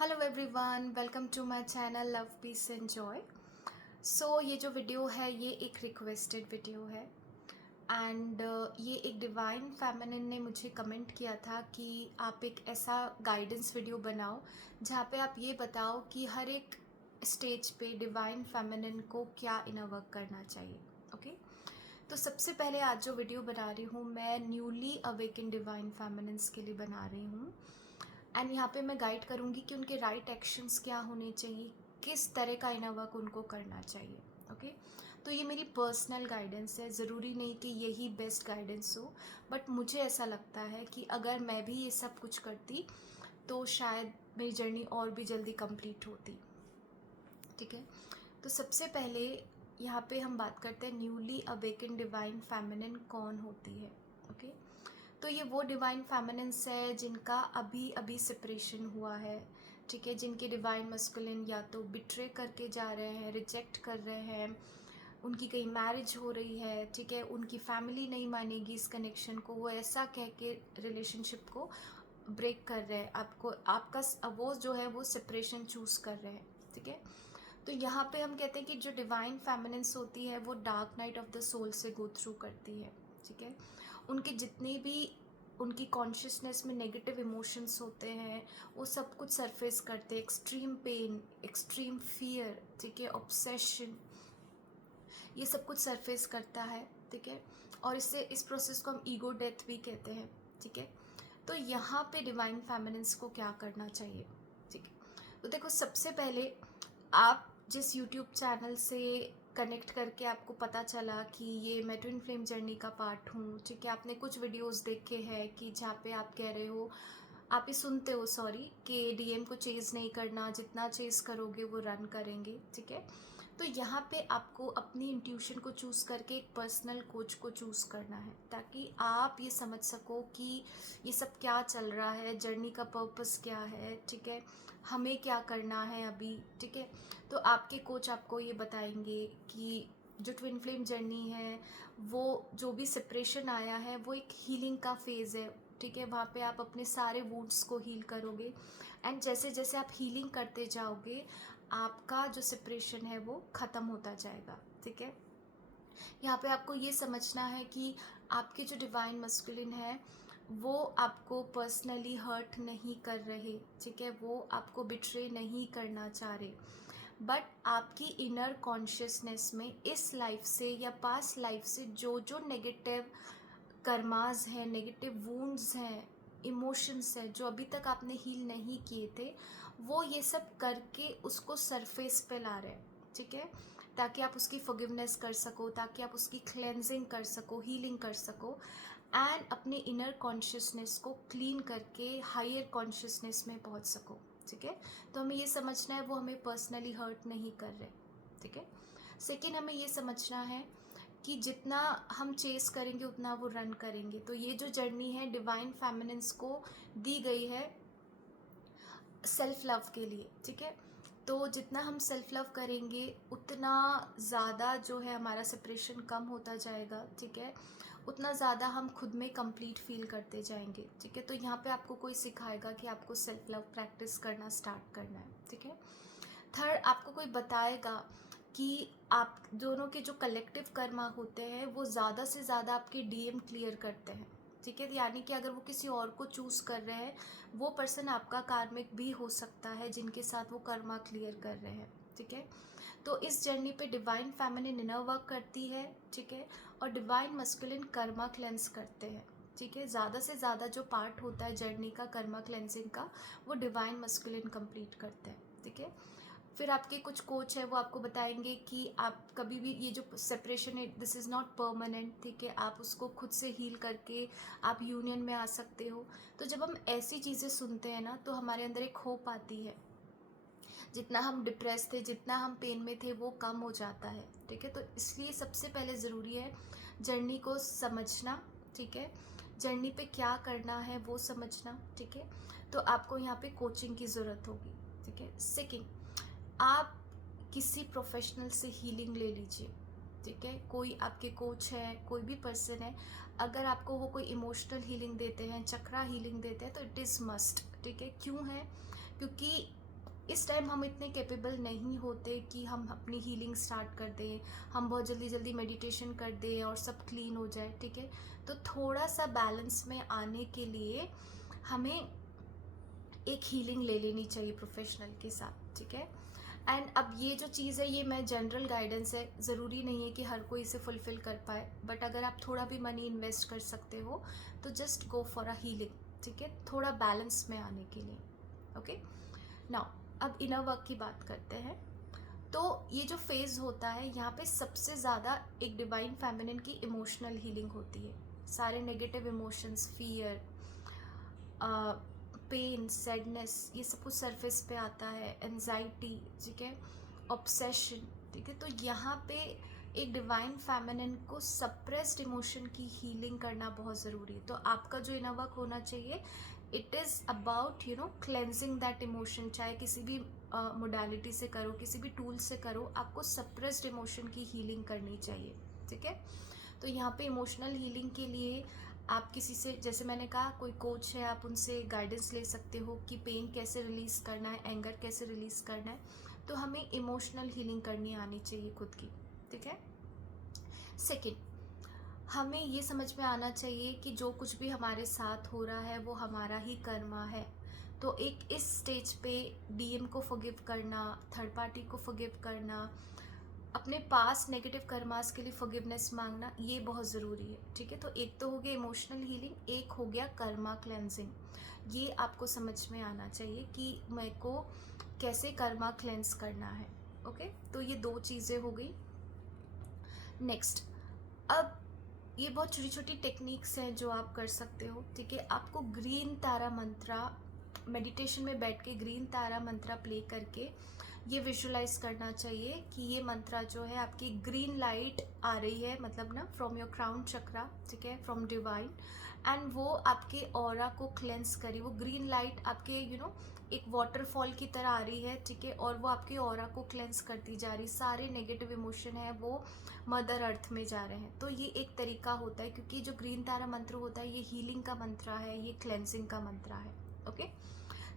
Hello everyone, welcome to my channel love peace and joy. So ये जो video है ये एक रिक्वेस्टेड वीडियो है एंड ये एक डिवाइन फेमिनिन ने मुझे कमेंट किया था कि आप एक ऐसा गाइडेंस वीडियो बनाओ जहाँ पे आप ये बताओ कि हर एक स्टेज पे डिवाइन फेमिनिन को क्या इनर वर्क करना चाहिए। ओके, तो सबसे पहले आज जो वीडियो बना रही हूँ मैं न्यूली अवेकन डिवाइन फेमिनिन्स के लिए बना रही हूँ एंड यहाँ पे मैं गाइड करूँगी कि उनके राइट एक्शंस क्या होने चाहिए, किस तरह का इनर वर्क उनको करना चाहिए। ओके, तो ये मेरी पर्सनल गाइडेंस है, ज़रूरी नहीं कि यही बेस्ट गाइडेंस हो, बट मुझे ऐसा लगता है कि अगर मैं भी ये सब कुछ करती तो शायद मेरी जर्नी और भी जल्दी कंप्लीट होती। ठीक है, तो सबसे पहले यहाँ पे हम बात करते हैं न्यूली अवेकन डिवाइन फेमिनिन कौन होती है। ओके, तो ये वो डिवाइन फेमिनिन्स है जिनका अभी अभी सेपरेशन हुआ है। ठीक है, जिनके डिवाइन मस्कुलिन या तो बिट्रे करके जा रहे हैं, रिजेक्ट कर रहे हैं, उनकी कहीं मैरिज हो रही है। ठीक है, उनकी फैमिली नहीं मानेगी इस कनेक्शन को, वो ऐसा कह के रिलेशनशिप को ब्रेक कर रहे हैं, आपको आपका वो जो है वो सेपरेशन चूज़ कर रहे हैं। ठीक है, तो यहाँ पे हम कहते हैं कि जो डिवाइन फेमिनिन्स होती है वो dark night of the soul से गो थ्रू करती है। ठीक है, उनके जितने भी उनकी कॉन्शियसनेस में नेगेटिव इमोशंस होते हैं वो सब कुछ सरफेस करते हैं। एक्सट्रीम पेन, एक्सट्रीम फियर, ठीक है, ऑब्सेशन, ये सब कुछ सरफेस करता है। ठीक है, और इस प्रोसेस को हम ईगो डेथ भी कहते हैं। ठीक है, तो यहाँ पे डिवाइन फेमिनिन्स को क्या करना चाहिए। ठीक है, तो देखो सबसे पहले आप जिस यूट्यूब चैनल से कनेक्ट करके आपको पता चला कि ये मैं ट्विन फ्लेम जर्नी का पार्ट हूँ। ठीक है, आपने कुछ वीडियोस देखे हैं कि जहाँ पे आप कह रहे हो, आप ही सुनते हो सॉरी, कि डीएम को चेज़ नहीं करना, जितना चेज़ करोगे वो रन करेंगे। ठीक है, तो यहाँ पे आपको अपनी इंट्यूशन को चूज़ करके एक पर्सनल कोच को चूज़ करना है ताकि आप ये समझ सको कि ये सब क्या चल रहा है, जर्नी का पर्पस क्या है। ठीक है, हमें क्या करना है अभी। ठीक है, तो आपके कोच आपको ये बताएंगे कि जो ट्विन फ्लेम जर्नी है वो जो भी सेपरेशन आया है वो एक हीलिंग का फेज़ है। ठीक है, वहाँ पे आप अपने सारे वुंड्स को हील करोगे एंड जैसे जैसे आप हीलिंग करते जाओगे आपका जो सेपरेशन है वो ख़त्म होता जाएगा। ठीक है, यहाँ पे आपको ये समझना है कि आपके जो डिवाइन मस्कुलिन है वो आपको पर्सनली हर्ट नहीं कर रहे। ठीक है, वो आपको बिट्रे नहीं करना चाह रहे, बट आपकी इनर कॉन्शियसनेस में इस लाइफ से या पास्ट लाइफ से जो जो नेगेटिव कर्मास हैं, नेगेटिव वूंड्स हैं, इमोशंस हैं जो अभी तक आपने हील नहीं किए थे, वो ये सब करके उसको सरफेस पे ला रहे हैं। ठीक है, ताकि आप उसकी फॉरगिवनेस कर सको, ताकि आप उसकी क्लेंजिंग कर सको, हीलिंग कर सको एंड अपने इनर कॉन्शियसनेस को क्लीन करके हायर कॉन्शियसनेस में पहुंच सको। ठीक है, तो हमें ये समझना है वो हमें पर्सनली हर्ट नहीं कर रहे। ठीक है, सेकेंड हमें ये समझना है कि जितना हम चेस करेंगे उतना वो रन करेंगे। तो ये जो जर्नी है डिवाइन फेमिनिन्स को दी गई है सेल्फ लव के लिए। ठीक है, तो जितना हम सेल्फ लव करेंगे उतना ज़्यादा जो है हमारा सेपरेशन कम होता जाएगा। ठीक है, उतना ज़्यादा हम खुद में कंप्लीट फील करते जाएंगे। ठीक है, तो यहाँ पे आपको कोई सिखाएगा कि आपको सेल्फ लव प्रैक्टिस करना स्टार्ट करना है। ठीक है, थर्ड आपको कोई बताएगा कि आप दोनों के जो कलेक्टिव कर्मा होते हैं वो ज़्यादा से ज़्यादा आपके डीएम क्लियर करते हैं। ठीक है, यानी कि अगर वो किसी और को चूज़ कर रहे हैं वो पर्सन आपका कार्मिक भी हो सकता है जिनके साथ वो कर्मा क्लियर कर रहे हैं। ठीक है, तो इस जर्नी पे डिवाइन फेमिनिन इनर वर्क करती है। ठीक है, और डिवाइन मस्कुलिन कर्मा क्लेंस करते हैं। ठीक है, ज़्यादा से ज़्यादा जो पार्ट होता है जर्नी का कर्मा क्लेंसिंग का वो डिवाइन मस्कुलिन कंप्लीट करते हैं। ठीक है, फिर आपके कुछ कोच है वो आपको बताएंगे कि आप कभी भी ये जो सेपरेशन है दिस इज़ नॉट परमानेंट। ठीक है, आप उसको खुद से हील करके आप यूनियन में आ सकते हो। तो जब हम ऐसी चीज़ें सुनते हैं ना तो हमारे अंदर एक होप आती है, जितना हम डिप्रेस थे, जितना हम पेन में थे वो कम हो जाता है। ठीक है, तो इसलिए सबसे पहले ज़रूरी है जर्नी को समझना। ठीक है, जर्नी पे क्या करना है वो समझना। ठीक है, तो आपको यहाँ पे कोचिंग की ज़रूरत होगी। ठीक है, सेकेंड आप किसी प्रोफेशनल से हीलिंग ले लीजिए। ठीक है, कोई आपके कोच है, कोई भी पर्सन है, अगर आपको वो कोई इमोशनल हीलिंग देते हैं, चक्रा हीलिंग देते हैं तो इट इज़ मस्ट। ठीक है, क्यों है, क्योंकि इस टाइम हम इतने कैपेबल नहीं होते कि हम अपनी हीलिंग स्टार्ट कर दें, हम बहुत जल्दी जल्दी मेडिटेशन कर दें और सब क्लीन हो जाए, ठीक है। तो थोड़ा सा बैलेंस में आने के लिए हमें एक हीलिंग ले लेनी चाहिए प्रोफेशनल के साथ, ठीक है। एंड अब ये जो चीज़ है ये मैं जनरल गाइडेंस है, ज़रूरी नहीं है कि हर कोई इसे फुलफ़िल कर पाए, बट अगर आप थोड़ा भी मनी इन्वेस्ट कर सकते हो तो just go for a healing, ठीक है, थोड़ा बैलेंस में आने के लिए। ओके, नाउ अब इनर वर्क की बात करते हैं। तो ये जो फेज़ होता है यहाँ पे सबसे ज़्यादा एक डिवाइन फेमिनिन की इमोशनल हीलिंग होती है। सारे negative emotions, fear, pain, sadness, ये सब कुछ सरफेस पे आता है, एंजाइटी, ठीक है, ऑब्सेशन, ठीक है। तो यहाँ पे एक डिवाइन फेमिनिन को सप्रेस्ड इमोशन की हीलिंग करना बहुत ज़रूरी है। तो आपका जो इनर वर्क होना चाहिए, it is about cleansing that emotion, चाहे किसी भी मोडालिटी से करो, किसी भी टूल से करो, आपको सप्रेस्ड इमोशन की हीलिंग करनी चाहिए, ठीक है। तो यहाँ पे इमोशनल हीलिंग के लिए आप किसी से, जैसे मैंने कहा, कोई कोच है, आप उनसे गाइडेंस ले सकते हो कि पेन कैसे रिलीज़ करना है, एंगर कैसे रिलीज़ करना है। तो हमें इमोशनल हीलिंग करनी आनी चाहिए खुद की, ठीक है। सेकेंड, हमें ये समझ में आना चाहिए कि जो कुछ भी हमारे साथ हो रहा है वो हमारा ही कर्मा है। तो एक इस स्टेज पे डीएम को फॉरगिव करना, थर्ड पार्टी को फॉरगिव करना, अपने पास नेगेटिव कर्मास के लिए फॉरगिवनेस मांगना, ये बहुत ज़रूरी है, ठीक है। तो एक तो हो गया इमोशनल हीलिंग, एक हो गया कर्मा क्लेंजिंग। ये आपको समझ में आना चाहिए कि मेरे को कैसे कर्मा क्लेंस करना है। ओके, तो ये दो चीज़ें हो गई। नेक्स्ट, अब ये बहुत छोटी छोटी टेक्निक्स हैं जो आप कर सकते हो, ठीक है। आपको ग्रीन तारा मंत्रा, मेडिटेशन में बैठ के ग्रीन तारा मंत्रा प्ले करके ये विजुलाइज करना चाहिए कि ये मंत्रा जो है आपकी ग्रीन लाइट आ रही है, मतलब ना फ्रॉम योर क्राउन चक्रा, ठीक है, फ्रॉम डिवाइन, एंड वो आपके ऑरा को क्लेंस करी। वो ग्रीन लाइट आपके एक वाटरफॉल की तरह आ रही है, ठीक है, और वो आपके ऑरा को क्लेंस करती जा रही। सारे नेगेटिव इमोशन है वो मदर अर्थ में जा रहे हैं। तो ये एक तरीका होता है, क्योंकि जो ग्रीन तारा मंत्र होता है ये हीलिंग का मंत्र है, ये क्लेंसिंग का मंत्र है। ओके,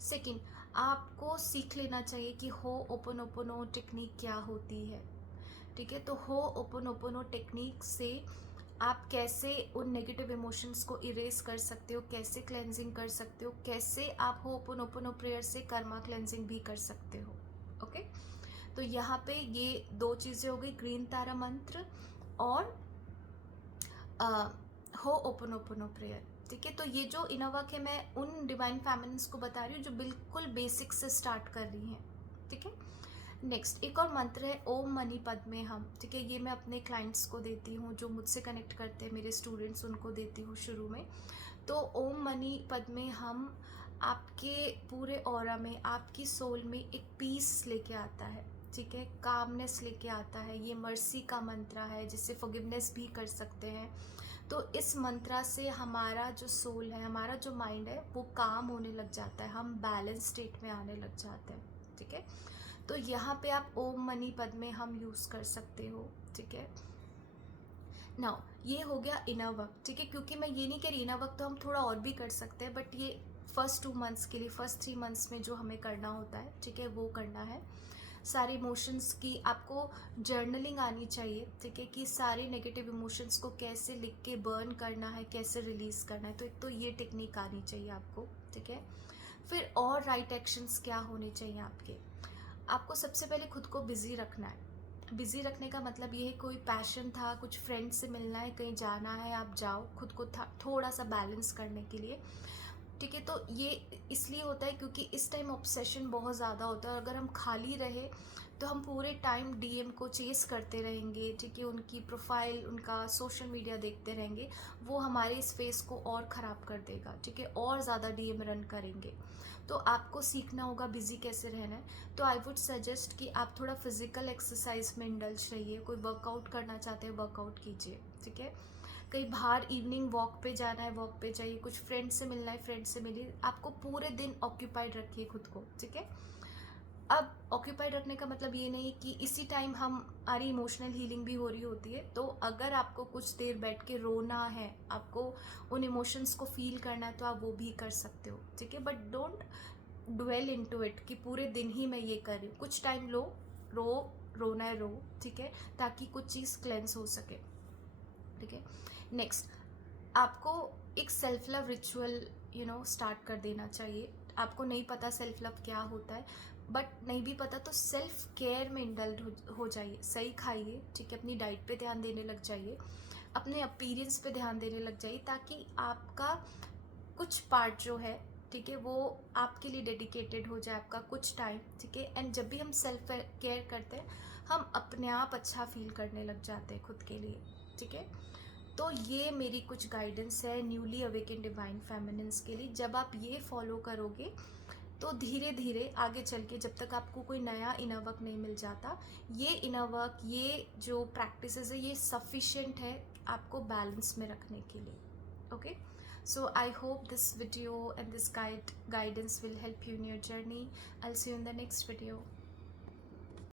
सेकेंड, आपको सीख लेना चाहिए कि हो ओपनोपोनो टेक्निक क्या होती है, ठीक है। तो हो ओपनोपोनो टेक्निक से आप कैसे उन नेगेटिव इमोशंस को इरेज कर सकते हो, कैसे क्लेंजिंग कर सकते हो, कैसे आप हो ओपनोपोनो प्रेयर से कर्मा क्लेंजिंग भी कर सकते हो। ओके, तो यहाँ पे ये दो चीज़ें हो गई, ग्रीन तारा मंत्र और हो ओपनोपोनो प्रेयर, ठीक है। तो ये जो इनर वर्क है मैं उन डिवाइन फेमिनिन्स को बता रही हूँ जो बिल्कुल बेसिक से स्टार्ट कर रही हैं, ठीक है। नेक्स्ट, एक और मंत्र है ओम मनी पद्मे हम, ठीक है। ये मैं अपने क्लाइंट्स को देती हूँ, जो मुझसे कनेक्ट करते हैं, मेरे स्टूडेंट्स, उनको देती हूँ शुरू में। तो ओम मनी पद्मे हम आपके पूरे ऑरा में, आपकी सोल में एक पीस लेके आता है, ठीक है, कामनेस लेके आता है। ये मर्सी का मंत्र है जिससे फॉरगिवनेस भी कर सकते हैं। तो इस मंत्रा से हमारा जो सोल है, हमारा जो माइंड है, वो काम होने लग जाता है, हम बैलेंस स्टेट में आने लग जाते हैं, ठीक है। तो यहाँ पे आप ओम मनी पद में हम यूज़ कर सकते हो, ठीक है। नाउ ये हो गया इनर वर्क, ठीक है। क्योंकि मैं ये नहीं कह रही, इनर वर्क तो हम थोड़ा और भी कर सकते हैं, बट ये फर्स्ट 2 मंथ्स के लिए, फर्स्ट 3 मंथ्स में जो हमें करना होता है, ठीक है, वो करना है। सारे इमोशंस की आपको जर्नलिंग आनी चाहिए, ठीक है, कि सारे नेगेटिव इमोशंस को कैसे लिख के बर्न करना है, कैसे रिलीज़ करना है। तो एक तो ये टेक्निक आनी चाहिए आपको, ठीक है। फिर और राइट एक्शंस क्या होने चाहिए आपके, आपको सबसे पहले खुद को बिज़ी रखना है। बिज़ी रखने का मतलब ये है, कोई पैशन था, कुछ फ्रेंड से मिलना है, कहीं जाना है, आप जाओ, खुद को थोड़ा सा बैलेंस करने के लिए, ठीक है। तो ये इसलिए होता है क्योंकि इस टाइम ऑब्सेशन बहुत ज़्यादा होता है। अगर हम खाली रहे तो हम पूरे टाइम डीएम को चेस करते रहेंगे, ठीक है, उनकी प्रोफाइल, उनका सोशल मीडिया देखते रहेंगे, वो हमारे इस फेस को और ख़राब कर देगा, ठीक है, और ज़्यादा डीएम रन करेंगे। तो आपको सीखना होगा बिज़ी कैसे रहना है। तो आई वुड सजेस्ट कि आप थोड़ा फिजिकल एक्सरसाइज में इंडल्ज रहिए। कोई वर्कआउट करना चाहते हैं, वर्कआउट कीजिए, ठीक है। कहीं बाहर इवनिंग वॉक पे जाना है, वॉक पे जाइए। कुछ फ्रेंड से मिलना है, फ्रेंड से मिलिए। आपको पूरे दिन ऑक्यूपाइड रखिए खुद को, ठीक है। अब ऑक्यूपाइड रखने का मतलब ये नहीं कि इसी टाइम हमारी इमोशनल हीलिंग भी हो रही होती है। तो अगर आपको कुछ देर बैठ के रोना है, आपको उन इमोशंस को फील करना है, तो आप वो भी कर सकते हो, ठीक है। But don't dwell into it कि पूरे दिन ही मैं ये कर रही हूँ। कुछ टाइम लो, रोना है रो, ठीक है, ताकि कुछ चीज़ क्लेंस हो सके, ठीक है। नेक्स्ट, आपको एक सेल्फ लव रिचुअल स्टार्ट कर देना चाहिए। आपको नहीं पता सेल्फ लव क्या होता है, बट नहीं भी पता तो सेल्फ केयर में इंडल्ज हो जाइए। सही खाइए, ठीक है, अपनी डाइट पे ध्यान देने लग जाइए, अपने अपीयरेंस पे ध्यान देने लग जाइए, ताकि आपका कुछ पार्ट जो है, ठीक है, वो आपके लिए डेडिकेटेड हो जाए, आपका कुछ टाइम, ठीक है। एंड जब भी हम सेल्फ केयर करते हैं, हम अपने आप अच्छा फील करने लग जाते हैं खुद के लिए, ठीक है। तो ये मेरी कुछ गाइडेंस है न्यूली अवेकन डिवाइन फेमिनिन्स के लिए। जब आप ये फॉलो करोगे तो धीरे धीरे आगे चल के, जब तक आपको कोई नया इनर वर्क नहीं मिल जाता, ये इनर वर्क, ये जो प्रैक्टिसेस है, ये सफिशिएंट है आपको बैलेंस में रखने के लिए, okay. So I hope this video and this guidance will help you in your journey. I'll see you in the next video.